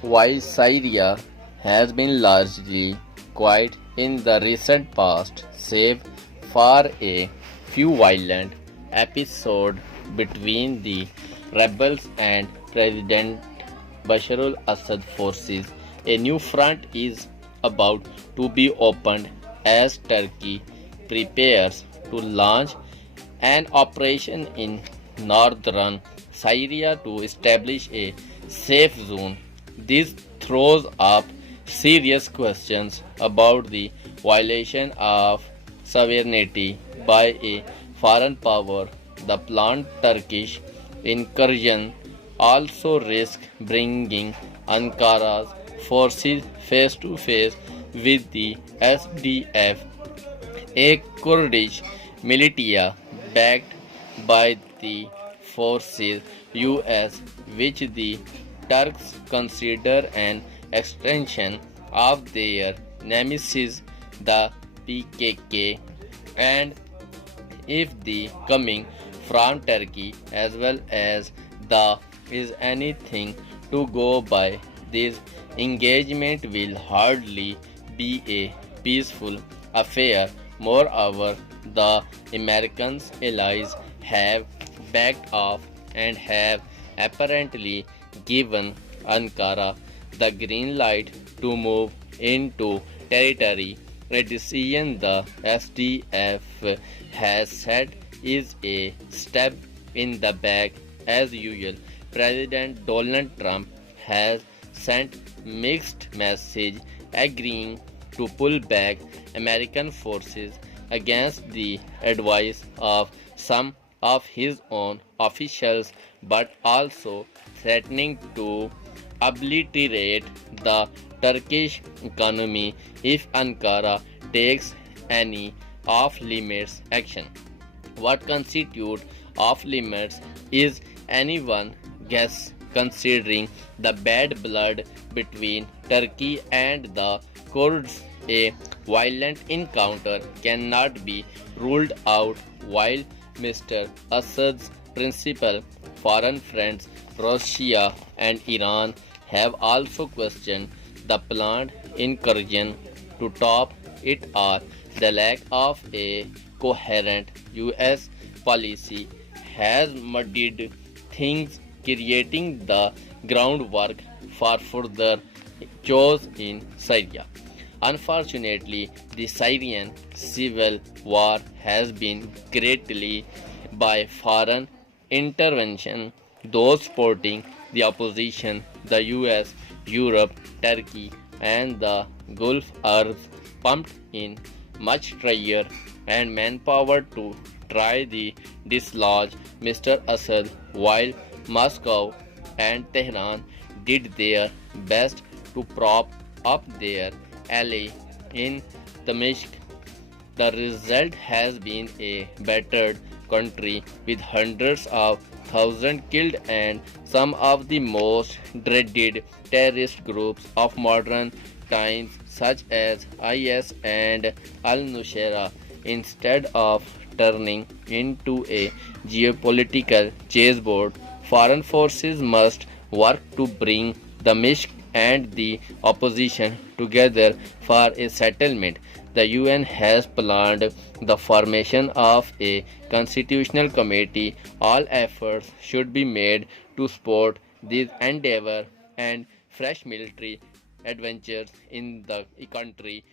While Syria has been largely quiet in the recent past, save for a few violent episodes between the rebels and President Bashar al-Assad forces, a new front is about to be opened as Turkey prepares to launch an operation in northern Syria to establish a safe zone. This throws up serious questions about the violation of sovereignty by a foreign power. The planned Turkish incursion also risks bringing Ankara's forces face to face with the SDF, a Kurdish militia backed by the forces US, which the Turks consider an extension of their nemesis, the PKK, and if the coming from Turkey as well as the is anything to go by, this engagement will hardly be a peaceful affair. Moreover, the Americans' allies have backed off and have apparently given Ankara the green light to move into territory, a decision the SDF has said is a step in the back as usual. President Donald Trump has sent mixed message agreeing to pull back American forces against the advice of some of his own officials, but also threatening to obliterate the Turkish economy if Ankara takes any off-limits action. What constitutes off-limits is anyone guess considering the bad blood between Turkey and the Kurds. A violent encounter cannot be ruled out while Mr. Assad's principal foreign friends Russia and Iran have also questioned the planned incursion. To top it all, the lack of a coherent US policy has muddied things, creating the groundwork for further chaos in Syria. Unfortunately, the Syrian civil war has been greatly by foreign intervention. Those supporting the opposition, the US, Europe, Turkey, and the Gulf Earth pumped in much treasure and manpower to try to dislodge Mr. Assad, while Moscow and Tehran did their best to prop up their ally in Damascus. The result has been a battered country with hundreds of thousands killed and some of the most dreaded terrorist groups of modern times, such as IS and Al Nusra, instead of turning into a geopolitical chessboard. Foreign forces must work to bring the Damascus and the opposition together for a settlement. The UN has planned the formation of a constitutional committee. All efforts should be made to support this endeavor and fresh military adventures in the country